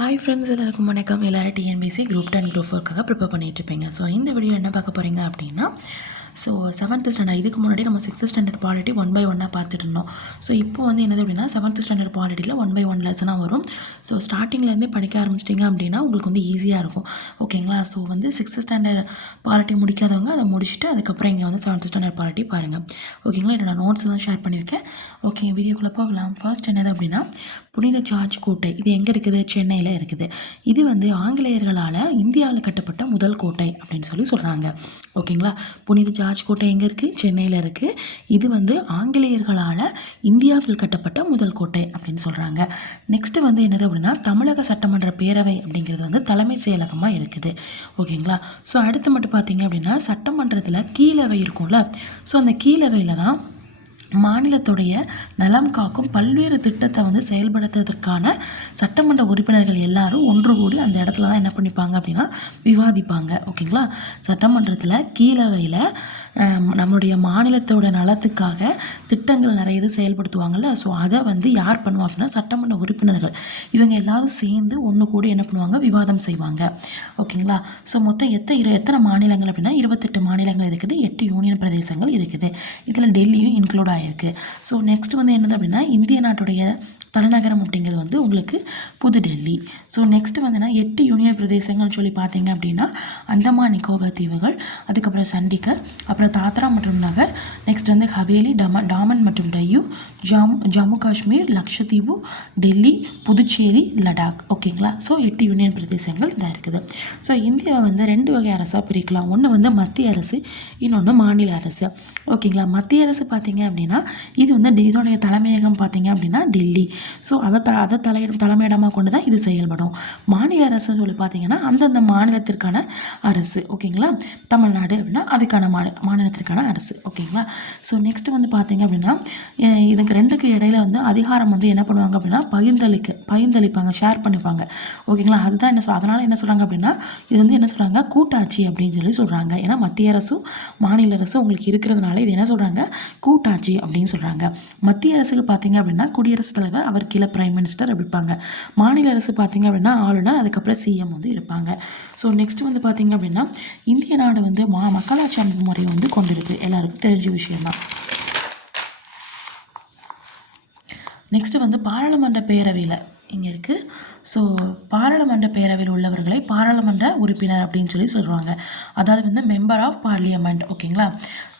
Hi friends எல்லாருக்கும் வணக்கம். எல்லோரும் டிஎன்பிசி குரூப் டென் குரூப் ஃபோர்க்காக ப்ரிப்பேர் பண்ணிட்டு ஸோ இந்த வீடியோ என்ன பார்க்க போகிறீங்க அப்படின்னா ஸோ செவன்த் ஸ்டாண்டர்ட் இதுக்கு முன்னாடி நம்ம sixth standard polity one by ஒன்னாக பார்த்துட்டு இருந்தோம். ஸோ இப்போ வந்து என்னது அப்படின்னா செவன்த் ஸ்டாண்டர்ட் பாலிட்டியில் ஒன் பை ஒன் லெசனாக வரும். ஸோ ஸ்டார்டிங்லேருந்தே படிக்க ஆரம்பிச்சிட்டிங்க அப்படின்னா உங்களுக்கு வந்து ஈஸியாக இருக்கும். ஓகேங்களா ஸோ வந்து சிக்ஸ்த் ஸ்டாண்டர்ட் பாலிட்டி முடிக்காதவங்க அதை முடிச்சுட்டு அதுக்கப்புறம் இங்கே வந்து செவன்த் ஸ்டாண்டர்ட் பாலிட்டி பாருங்கள் ஓகேங்களா என்னோட நோட்ஸ் தான் ஷேர் பண்ணியிருக்கேன். ஓகே வீடியோக்குள்ளே போகலாம். ஃபர்ஸ்ட் என்னது அப்படின்னா புனித ஜார்ஜ் கோட்டை. இது எங்கே இருக்குது? சென்னையில் இருக்குது. இது வந்து ஆங்கிலேயர்களால் இந்தியாவில் கட்டப்பட்ட முதல் கோட்டை அப்படின்னு சொல்லி சொல்கிறாங்க ஓகேங்களா புனித ஜார்ஜ் கோட்டை எங்கே இருக்குது சென்னையில் இருக்குது இது வந்து ஆங்கிலேயர்களால் இந்தியாவில் கட்டப்பட்ட முதல் கோட்டை அப்படின்னு சொல்கிறாங்க நெக்ஸ்ட்டு வந்து என்னது அப்படின்னா தமிழக சட்டமன்ற பேரவை அப்படிங்கிறது வந்து தலைமை செயலகமாக இருக்குது. ஓகேங்களா? ஸோ அடுத்து மட்டும் பார்த்தீங்க அப்படின்னா சட்டமன்றத்தில் கீழவை இருக்கும்ல. ஸோ அந்த கீழவையில் தான் மாநிலத்துடைய நலம் காக்கும் பல்வேறு திட்டத்தை வந்து செயல்படுத்துவதற்கான சட்டமன்ற உறுப்பினர்கள் எல்லாரும் ஒன்று கூடி அந்த இடத்துல தான் என்ன பண்ணிப்பாங்க அப்படின்னா விவாதிப்பாங்க. ஓகேங்களா? சட்டமன்றத்தில் கீழவையில் நம்மளுடைய மாநிலத்தோட நலத்துக்காக திட்டங்கள் நிறைய இது செயல்படுத்துவாங்கள்ல ஸோ அதை வந்து யார் பண்ணுவா அப்படின்னா சட்டமன்ற உறுப்பினர்கள். இவங்க எல்லாரும் சேர்ந்து ஒன்று கூடி என்ன பண்ணுவாங்க? விவாதம் செய்வாங்க. ஓகேங்களா? ஸோ மொத்தம் எத்தனை இரு எத்தனை மாநிலங்கள் அப்படின்னா இருபத்தெட்டு மாநிலங்கள் இருக்குது எட்டு யூனியன் பிரதேசங்கள் இருக்குது. இதில் டெல்லியும் இன்க்ளூட் ஆகிருக்கு ஸோ நெக்ஸ்ட் வந்து என்னது அப்படின்னா இந்திய நாட்டுடைய தலைநகரம் அப்படிங்கிறது வந்து உங்களுக்கு புதுடெல்லி. ஸோ நெக்ஸ்ட்டு வந்துன்னா எட்டு யூனியன் பிரதேசங்கள்னு சொல்லி பார்த்தீங்க அப்படின்னா அந்தமான் நிக்கோபர் தீவுகள் அதுக்கப்புறம் சண்டிகர் அப்புறம் தாத்ரா மற்றும் நகர் நெக்ஸ்ட் வந்து ஹவேலி டம டாமன் மற்றும் டையூ ஜம் ஜம்மு காஷ்மீர் லக்ஷத்தீவு டெல்லி புதுச்சேரி லடாக். ஓகேங்களா ஸோ எட்டு யூனியன் பிரதேசங்கள் இதாக இருக்குது. ஸோ இந்தியாவை வந்து ரெண்டு வகை அரசாக பிரிக்கலாம். ஒன்று வந்து மத்திய அரசு இன்னொன்று மாநில அரசு. ஓகேங்களா மத்திய அரசு பார்த்தீங்க அப்படின்னா இது வந்து இதோடைய தலைமையகம் பார்த்திங்க அப்படின்னா டெல்லி. ஸோ அதை த அதை தலையிடம் தலைமையிடமாக கொண்டு தான் இது செயல்படும். மாநில அரசுன்னு சொல்லி பார்த்தீங்கன்னா அந்தந்த மாநிலத்திற்கான அரசு ஓகேங்களா? தமிழ்நாடு அப்படின்னா அதுக்கான மாநில மாநிலத்திற்கான அரசு ஓகேங்களா? ஸோ நெக்ஸ்ட்டு வந்து பார்த்திங்க அப்படின்னா இதுக்கு ரெண்டுக்கு இடையில வந்து அதிகாரம் வந்து என்ன பண்ணுவாங்க அப்படின்னா பகிர்ந்தளிக்க பகிர்ந்தளிப்பாங்க ஷேர் பண்ணிப்பாங்க ஓகேங்களா? அதுதான் என்ன சொல் அதனால் என்ன சொல்கிறாங்க அப்படின்னா இது வந்து என்ன சொல்கிறாங்க கூட்டாட்சி அப்படின்னு சொல்லி சொல்கிறாங்க ஏன்னா மத்திய அரசும் மாநில அரசும் உங்களுக்கு இருக்கிறதுனால இது என்ன சொல்கிறாங்க கூட்டாட்சி அப்படின்னு சொல்கிறாங்க மத்திய அரசுக்கு பார்த்தீங்க அப்படின்னா குடியரசுத் தலைவர் அவர் கீழே பிரைம் மினிஸ்டர் இருப்பாங்க. மாநில அரசு பார்த்தீங்க அப்படின்னா ஆளுநர் அதுக்கப்புறம் சிஎம் வந்து இருப்பாங்க. ஸோ நெக்ஸ்ட் வந்து பார்த்திங்க அப்படின்னா இந்திய நாடு வந்து மா மக்களாட்சி அமைப்பு முறையை வந்து கொண்டிருக்கு. எல்லாருக்கும் தெரிஞ்ச விஷயம்தான். நெக்ஸ்ட்டு வந்து பாராளுமன்ற பேரவையில் இங்கே இருக்குது ஸோ பாராளுமன்ற பேரவையில் உள்ளவர்களை பாராளுமன்ற உறுப்பினர் அப்படின்னு சொல்லி சொல்லுவாங்க அதாவது வந்து மெம்பர் ஆஃப் பார்லியமெண்ட் ஓகேங்களா?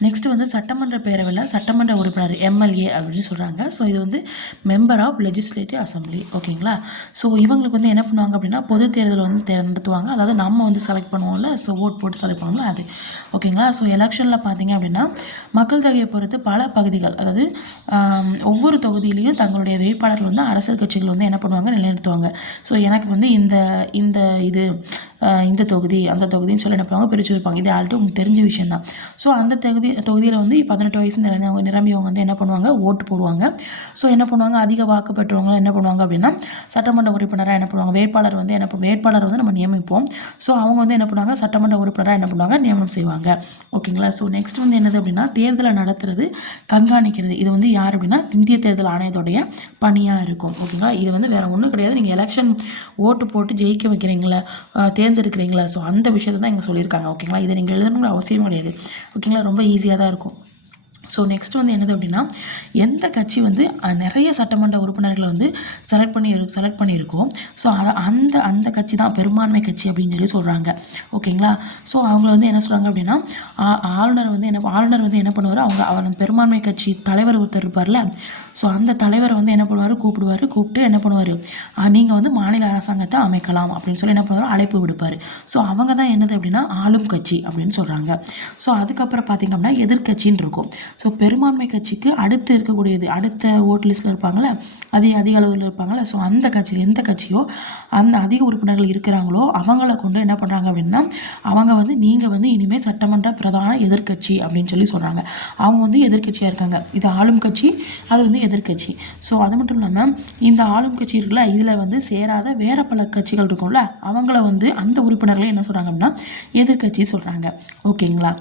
நெக்ஸ்ட் வந்து சட்டமன்ற பேரவையில் சட்டமன்ற உறுப்பினர் எம்எல்ஏ அப்படின்னு சொல்கிறாங்க ஸோ இது வந்து மெம்பர் ஆஃப் லெஜிஸ்லேட்டிவ் அசம்பிளி ஓகேங்களா? ஸோ இவங்களுக்கு வந்து என்ன பண்ணுவாங்க அப்படின்னா பொது தேர்தல் வந்து தேர்ந்தெடுத்துவாங்க அதாவது நம்ம வந்து செலக்ட் பண்ணுவோம்ல ஸோ ஓட் போட்டு செலக்ட் பண்ணுவோம்ல அது ஓகேங்களா? ஸோ எலெக்ஷனில் பார்த்தீங்க அப்படின்னா மக்கள் தொகையை பொறுத்து பல பகுதிகள் அதாவது ஒவ்வொரு தொகுதியிலையும் தங்களுடைய வேட்பாளர்கள் வந்து அரசியல் கட்சிகள் வந்து என்ன பண்ணுவாங்க நிலைநிறுத்துவாங்க. ஸோ எனக்கு வந்து இந்த இந்த இது இந்த தொகுதி அந்த தொகுதின்னு சொல்லி என்ன பண்ணுவாங்க பிரித்து வைப்பாங்க. இது ஆல்ரெடி உங்களுக்கு தெரிஞ்ச விஷயம் தான் ஸோ அந்த தொகுதி தொகுதியில் வந்து பதினெட்டு வயசு நிறைந்தவங்க நிரம்பியவங்க வந்து என்ன பண்ணுவாங்க? ஓட்டு போடுவாங்க. ஸோ என்ன பண்ணுவாங்க? அதிக வாக்கு பெற்றவங்க என்ன பண்ணுவாங்க அப்படின்னா சட்டமன்ற உறுப்பினராக என்ன பண்ணுவாங்க? வேட்பாளர் வந்து என்ன வேட்பாளர் வந்து நம்ம நியமிப்போம். ஸோ அவங்க வந்து என்ன பண்ணுவாங்க? சட்டமன்ற உறுப்பினராக என்ன பண்ணுவாங்க? நியமனம் செய்வாங்க. ஓகேங்களா? ஸோ நெக்ஸ்ட் வந்து என்னது அப்படின்னா தேர்தலை நடத்துறது கண்காணிக்கிறது. இது வந்து யார் அப்படின்னா இந்திய தேர்தல் ஆணையத்துடைய பணியாக இருக்கும். ஓகேங்களா? இது வந்து வேறு ஒன்றும் கிடையாது. நீங்கள் எலெக்ஷன் ஓட்டு போட்டு ஜெயிக்க வைக்கிறீங்களா தேர்ந்தெடுக்கிறீங்களா ஸோ அந்த விஷயத்தை தான் இங்கே சொல்லியிருக்காங்க ஓகேங்களா இதை நீங்கள் எழுதணுங்கிற அவசியம் கிடையாது. ஓகேங்களா ரொம்ப ஈஸியாக தான் இருக்கும். ஸோ நெக்ஸ்ட் வந்து என்னது அப்படின்னா எந்த கட்சி வந்து நிறைய சட்டமன்ற உறுப்பினர்களை வந்து செலக்ட் பண்ணி செலக்ட் பண்ணியிருக்கோம். ஸோ அதை அந்த அந்த கட்சி தான் பெரும்பான்மை கட்சி அப்படின்னு சொல்லி சொல்கிறாங்க ஓகேங்களா ஸோ அவங்க வந்து என்ன சொல்கிறாங்க அப்படின்னா ஆளுநர் வந்து என்ன ஆளுநர் வந்து என்ன பண்ணுவார்? அவங்க அவர் பெரும்பான்மை கட்சி தலைவர் ஒருத்தர் இருப்பார்ல? ஸோ அந்த தலைவரை வந்து என்ன பண்ணுவார்? கூப்பிடுவார். கூப்பிட்டு என்ன பண்ணுவார்? நீங்கள் வந்து மாநில அரசாங்கத்தை அமைக்கலாம் அப்படின்னு சொல்லி என்ன பண்ணுவார்? அழைப்பு விடுப்பார். ஸோ அவங்க தான் என்னது அப்படின்னா ஆளும் கட்சி அப்படின்னு சொல்கிறாங்க ஸோ அதுக்கப்புறம் பார்த்திங்க அப்படின்னா எதிர்கட்சின்னு இருக்கும். ஸோ பெரும்பான்மை கட்சிக்கு அடுத்து இருக்கக்கூடியது அடுத்த ஓட் லிஸ்ட்டில் இருப்பாங்களே அதிக அதிக அளவில் இருப்பாங்களே ஸோ அந்த கட்சியில் எந்த கட்சியோ அந்த அதிக உறுப்பினர்கள் இருக்கிறாங்களோ அவங்கள கொண்டு என்ன பண்ணுறாங்க அப்படின்னா அவங்க வந்து நீங்கள் வந்து இனிமேல் சட்டமன்ற பிரதான எதிர்கட்சி அப்படின்னு சொல்லி சொல்கிறாங்க அவங்க வந்து எதிர்கட்சியாக இருக்காங்க. இது ஆளும் கட்சி அது வந்து எதிர்கட்சி ஸோ அது மட்டும் இல்லாமல் இந்த ஆளும் கட்சி இருக்குல்ல இதில் வந்து சேராத வேறு பல கட்சிகள் இருக்கும்ல அவங்கள வந்து அந்த உறுப்பினர்களை என்ன சொல்கிறாங்க அப்படின்னா எதிர்கட்சி சொல்கிறாங்க ஓகேங்களா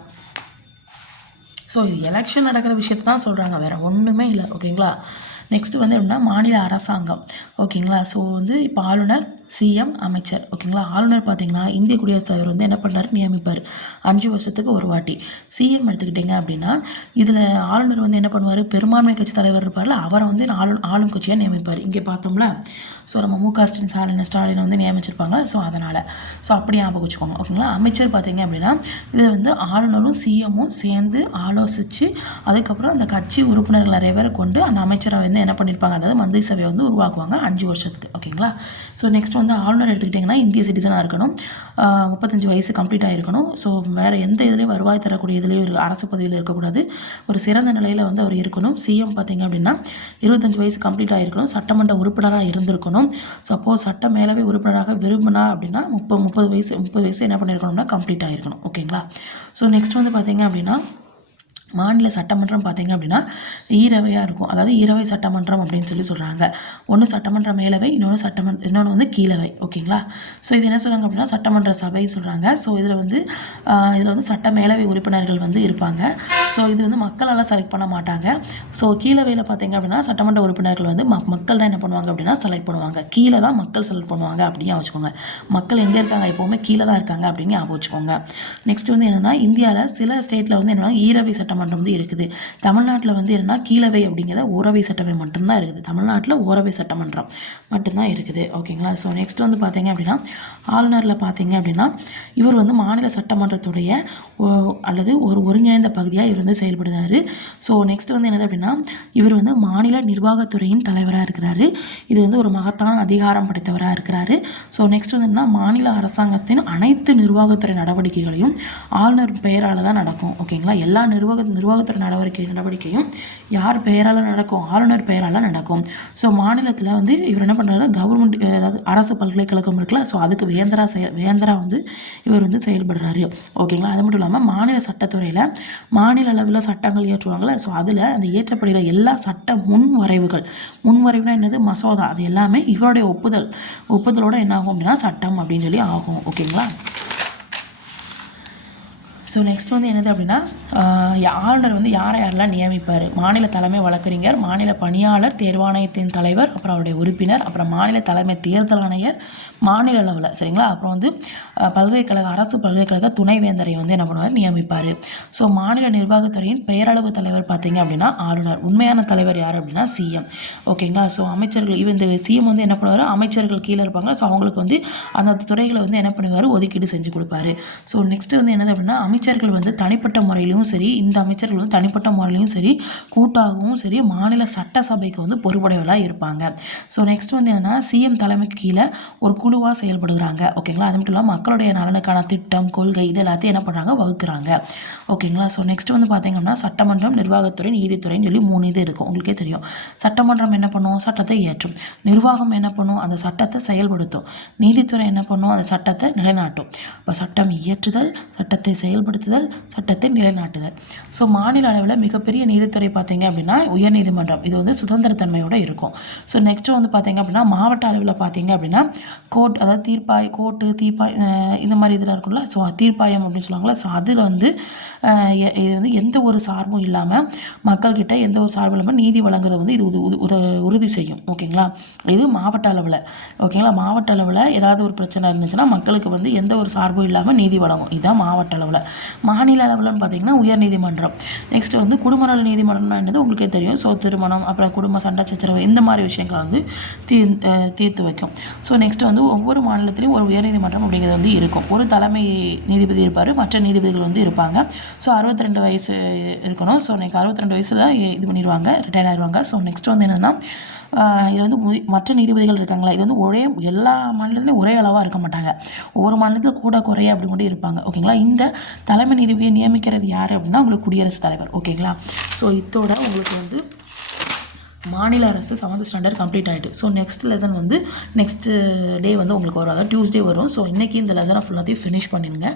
ஸோ இது எலெக்ஷன் நடக்கிற விஷயத்தை தான் சொல்கிறாங்க வேறு ஒன்றுமே இல்லை. ஓகேங்களா நெக்ஸ்ட்டு வந்து எப்படின்னா மாநில அரசாங்கம். ஓகேங்களா ஸோ வந்து இப்போ ஆளுநர் சிஎம் அமைச்சர். ஓகேங்களா ஆளுநர் பார்த்தீங்கன்னா இந்திய குடியரசுத் தலைவர் வந்து என்ன பண்ணுறாரு நியமிப்பார். அஞ்சு வருஷத்துக்கு ஒரு வாட்டி. சிஎம் எடுத்துக்கிட்டிங்க அப்படின்னா இதில் ஆளுநர் வந்து என்ன பண்ணுவார்? பெரும்பான்மை கட்சி தலைவர் இருப்பார்ல அவரை வந்து ஆளு ஆளும் கட்சியாக நியமிப்பார். இங்கே பார்த்தோம்ல ஸோ நம்ம மு க ஸ்டாலின் ஸ்டாலின் ஸ்டாலின் வந்து நியமிச்சிருப்பாங்க ஸோ அதனால். ஸோ அப்படி ஞாபகம் வச்சுக்கோங்க. ஓகேங்களா அமைச்சர் பார்த்தீங்க அப்படின்னா இதில் வந்து ஆளுநரும் சிஎம்மும் சேர்ந்து ஆலோசித்து அதுக்கப்புறம் அந்த கட்சி உறுப்பினர்கள் நிறைய பேரை கொண்டு அந்த அமைச்சரை வந்து என்ன பண்ணியிருப்பாங்க அதாவது மந்திரி சபையை வந்து உருவாக்குவாங்க அஞ்சு வருஷத்துக்கு. ஓகேங்களா? ஸோ நெக்ஸ்ட் வந்து ஆளுநர் எடுத்துக்கிட்டிங்கன்னா இந்திய சிட்டிசனாக இருக்கணும். முப்பத்தஞ்சு வயசு கம்ப்ளீட் ஆகிருக்கணும் ஸோ வேறு எந்த இதுலேயும் வருவாய் தரக்கூடிய இதுலேயும் ஒரு அரசு பதவியில் இருக்கக்கூடாது. ஒரு சிறந்த நிலையில் வந்து அவர் இருக்கணும். சிஎம் பார்த்திங்க அப்படின்னா இருபத்தஞ்சு வயசு கம்ப்ளீட் ஆகிருக்கணும் சட்டமன்ற உறுப்பினராக இருந்திருக்கணும். சப்போஸ் சட்ட மேலவை உறுப்பினராக விரும்பினா அப்படின்னா முப்பது முப்பது வயசு முப்பது வயசு என்ன பண்ணியிருக்கணும்னா கம்ப்ளீட் ஆகிருக்கணும் ஓகேங்களா? ஸோ நெக்ஸ்ட் வந்து பார்த்தீங்க அப்படின்னா மாநில சட்டமன்றம் பார்த்திங்க அப்படின்னா ஈரவையாக இருக்கும். அதாவது ஈரவை சட்டமன்றம் அப்படின்னு சொல்லி சொல்கிறாங்க ஒன்று சட்டமன்ற மேலவை இன்னொன்று சட்டமன்ற இன்னொன்று வந்து கீழவை. ஓகேங்களா? ஸோ இது என்ன சொல்கிறாங்க அப்படின்னா சட்டமன்ற சபை சொல்கிறாங்க ஸோ இதில் வந்து இதில் வந்து சட்ட மேலவை உறுப்பினர்கள் வந்து இருப்பாங்க. ஸோ இது வந்து மக்களால் செலக்ட் பண்ண மாட்டாங்க. ஸோ கீழவையில் பார்த்தீங்க அப்படின்னா சட்டமன்ற உறுப்பினர்கள் வந்து ம மக்கள் தான் என்ன பண்ணுவாங்க அப்படின்னா செலக்ட் பண்ணுவாங்க. கீழே தான் மக்கள் செலக்ட் பண்ணுவாங்க அப்படின்னு வச்சுக்கோங்க. மக்கள் எங்கே இருக்காங்க? எப்போவுமே கீழே தான் இருக்காங்க அப்படின்னு ஞாபகம் வச்சுக்கோங்க. நெக்ஸ்ட் வந்து என்னென்னா இந்தியாவில் சில ஸ்டேட்டில் வந்து என்னென்னா ஈரவை சட்டம் சட்டமன்றம் வந்து இருக்குது. தமிழ்நாட்டில் வந்து என்னென்னா கீழவை அப்படிங்கிற ஓரவை சட்டவை மட்டும்தான் இருக்குது. தமிழ்நாட்டில் ஓரவை சட்டமன்றம் மட்டும்தான் இருக்குது. ஓகேங்களா? ஸோ நெக்ஸ்ட் வந்து பார்த்தீங்க அப்படின்னா ஆளுநரில் பார்த்தீங்க அப்படின்னா இவர் வந்து மாநில சட்டமன்றத்துடைய ஓ- அல்லது ஒரு ஒருங்கிணைந்த பகுதியாக இவர் வந்து செயல்படுகிறார் ஸோ நெக்ஸ்ட் வந்து என்னது அப்படின்னா இவர் வந்து மாநில நிர்வாகத்துறையின் தலைவராக இருக்கிறாரு. இது வந்து ஒரு மகத்தான அதிகாரம் படைத்தவராக இருக்கிறாரு. ஸோ நெக்ஸ்ட் வந்து என்னன்னா மாநில அரசாங்கத்தின் அனைத்து நிர்வாகத்துறை நடவடிக்கைகளையும் ஆளுநர் பெயரால் தான் நடக்கும். ஓகேங்களா? எல்லா நிர்வாக நிர்வாகத்துறை நடவடிக்கை நடவடிக்கையும் யார் பெயரால் நடக்கும் ஆளுநர் பெயரால் நடக்கும். ஸோ மாநிலத்தில் வந்து இவர் என்ன பண்ணுறாரு கவர்மெண்ட் அதாவது அரசு பல்கலைக்கழகம் இருக்குல்ல ஸோ அதுக்கு வேந்தரா செயல் வேந்தரா வந்து இவர் வந்து செயல்படுறாரு. ஓகேங்களா அது மட்டும் இல்லாமல் மாநில சட்டத்துறையில் மாநில அளவில் சட்டங்கள் இயற்றுவாங்கள்ல ஸோ அதில் அந்த ஏற்றப்படுகிற எல்லா சட்ட முன்வரைவுகள் முன்வரைவுனா என்னது? மசோதா அது எல்லாமே இவருடைய ஒப்புதல் ஒப்புதலோட என்ன ஆகும் அப்படின்னா சட்டம் அப்படின்னு சொல்லி ஆகும். ஓகேங்களா ஸோ நெக்ஸ்ட் வந்து என்னது அப்படின்னா யா- ஆளுநர் வந்து யாரை யாரெல்லாம் நியமிப்பார்? மாநில தலைமை வழக்கறிஞர் மாநில பணியாளர் தேர்வாணையத்தின் தலைவர் அப்புறம் அவருடைய உறுப்பினர் அப்புறம் மாநில தலைமை தேர்தல் ஆணையர் மாநில அளவில் சரிங்களா? அப்புறம் வந்து பல்கலைக்கழக அரசு பல்கலைக்கழக துணைவேந்தரை வந்து என்ன பண்ணுவார்? நியமிப்பார். ஸோ மாநில நிர்வாகத்துறையின் பெயரளவு தலைவர் பார்த்தீங்க அப்படின்னா ஆளுநர். உண்மையான தலைவர் யார் அப்படின்னா சிஎம் ஓகேங்களா? ஸோ அமைச்சர்கள் இவ இந்த சிஎம் வந்து என்ன பண்ணுவார்? அமைச்சர்கள் கீழே இருப்பாங்க. ஸோ அவங்களுக்கு வந்து அந்த துறைகளை வந்து என்ன பண்ணுவார்? ஒதுக்கீடு செஞ்சு கொடுப்பாரு. ஸோ நெக்ஸ்ட் வந்து என்னது அப்படின்னா அமைச்சர்கள் வந்து தனிப்பட்ட முறையிலையும் சரி இந்த அமைச்சர்கள் வந்து தனிப்பட்ட முறையிலையும் சரி கூட்டாகவும் சரி மாநில சட்டசபைக்கு வந்து பொறுப்புடையவர்களாக இருப்பாங்க. ஸோ நெக்ஸ்ட் வந்து என்னன்னா சிஎம் தலைமைக்கு கீழே ஒரு குழுவாக செயல்படுகிறாங்க. ஓகேங்களா அது மட்டும் இல்லாமல் மக்களுடைய நலனுக்கான திட்டம் கொள்கை இது எல்லாத்தையும் என்ன பண்ணுறாங்க வகுக்கிறாங்க. ஓகேங்களா ஸோ நெக்ஸ்ட் வந்து பார்த்தீங்கன்னா சட்டமன்றம் நிர்வாகத்துறை நீதித்துறைன்னு சொல்லி மூணு இது இருக்கும். உங்களுக்கே தெரியும். சட்டமன்றம் என்ன பண்ணும்? சட்டத்தை ஏற்றும் நிர்வாகம் என்ன பண்ணும்? அந்த சட்டத்தை செயல்படுத்தும். நீதித்துறை என்ன பண்ணும்? அந்த சட்டத்தை நிலைநாட்டும். இப்போ சட்டம் இயற்றுதல் சட்டத்தை செயல்படுத்துதல் சட்டத்தை நிலைநாட்டுதல். ஸோ மாநில அளவில் மிகப்பெரிய நீதித்துறை பார்த்தீங்க அப்படின்னா உயர்நீதிமன்றம். இது வந்து சுதந்திரத்தன்மையோட இருக்கும். ஸோ நெக்ஸ்ட் வந்து பார்த்தீங்க அப்படின்னா மாவட்ட அளவில் பார்த்தீங்க அப்படின்னா கோர்ட் அதாவது தீர்ப்பாய் கோர்ட்டு தீர்ப்பாய் இந்த மாதிரி இதில் இருக்கும்ல. ஸோ தீர்ப்பாயம் அப்படின்னு சொல்லுவாங்களா ஸோ அதில் வந்து எ- இது வந்து எந்த ஒரு சார்பும் இல்லாமல் மக்கள்கிட்ட எந்த ஒரு சார்பும் இல்லாமல் நீதி வழங்குறத வந்து இது உத- உறுதி செய்யும். ஓகேங்களா? இது மாவட்ட அளவில். ஓகேங்களா? மாவட்ட அளவில் ஏதாவது ஒரு பிரச்சனை இருந்துச்சுன்னா மக்களுக்கு வந்து எந்த ஒரு சார்பும் இல்லாமல் நீதி வழங்கும். இதுதான் மாவட்ட அளவில். மாநில அளவில்னு பார்த்தீங்கன்னா உயர்நீதிமன்றம் நெக்ஸ்ட் வந்து குடும்ப நல நீதிமன்றம்னா என்னது? உங்களுக்கே தெரியும். ஸோ திருமணம் அப்புறம் குடும்ப சண்டை சச்சரவு இந்த மாதிரி விஷயங்களை வந்து தீ தீர்த்து வைக்கும். ஸோ நெக்ஸ்ட் வந்து ஒவ்வொரு மாநிலத்திலையும் ஒரு உயர்நீதிமன்றம் அப்படிங்கிறது வந்து இருக்கும். ஒரு தலைமை நீதிபதி இருப்பார். மற்ற நீதிபதிகள் வந்து இருப்பாங்க. ஸோ அறுபத்தி ரெண்டு வயசு இருக்கணும். ஸோ எனக்கு அறுபத்தி ரெண்டு வயசு தான் இது பண்ணிடுவாங்க. ரிட்டையர் ஆயிடுவாங்க ஸோ நெக்ஸ்ட் வந்து என்னென்னா இது வந்து மு- மற்ற நீதிபதிகள் இருக்காங்களா? இது வந்து ஒரே எல்லா மாநிலத்துலையும் ஒரே அளவாக இருக்க மாட்டாங்க. ஒவ்வொரு மாநிலத்தில் கூட குறைய அப்படி மட்டும் இருப்பாங்க. ஓகேங்களா? இந்த தலைமை நீதிபதியை நியமிக்கிறது யார் அப்படின்னா உங்களுக்கு குடியரசுத் தலைவர் ஓகேங்களா? ஸோ இதோட உங்களுக்கு வந்து மாநில அரசு செவன்த் ஸ்டாண்டர்ட் கம்ப்ளீட் ஆகிட்டு ஸோ நெக்ஸ்ட் லெசன் வந்து நெக்ஸ்ட் டே வந்து உங்களுக்கு வரும். அதாவது டியூஸ்டே வரும். ஸோ இன்றைக்கி இந்த லெசனை ஃபுல்லாத்தையும் ஃபினிஷ் பண்ணிடுங்க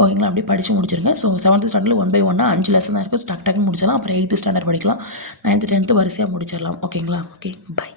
ஓகேங்களா? அப்படியே படித்து முடிச்சிருங்க. ஸோ செவன்த் ஸ்டாண்டர்டில் ஒன் பை ஒன்னாக அஞ்சு லெசன் தான் இருக்கும் டக் டக்குன்னு முடிச்சிடலாம். அப்புறம் எயித்து ஸ்டாண்டர்ட் படிக்கலாம். நைன்த்து டென்த்து வரிசையாக முடிச்சிடலாம். ஓகேங்களா? Okay bye